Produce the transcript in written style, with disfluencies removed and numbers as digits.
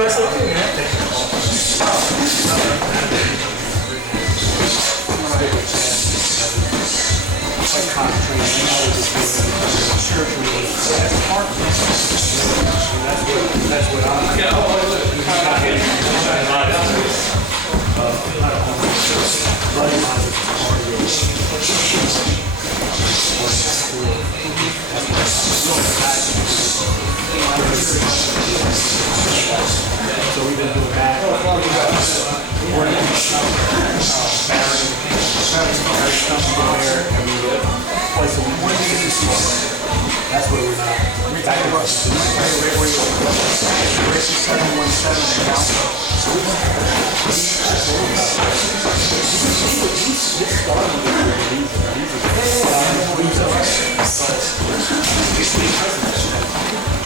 wrestler too, man. That's what I'm. Yeah, so we've been doing that. We're in that's what we're not. Back to us. Race 717 now. He's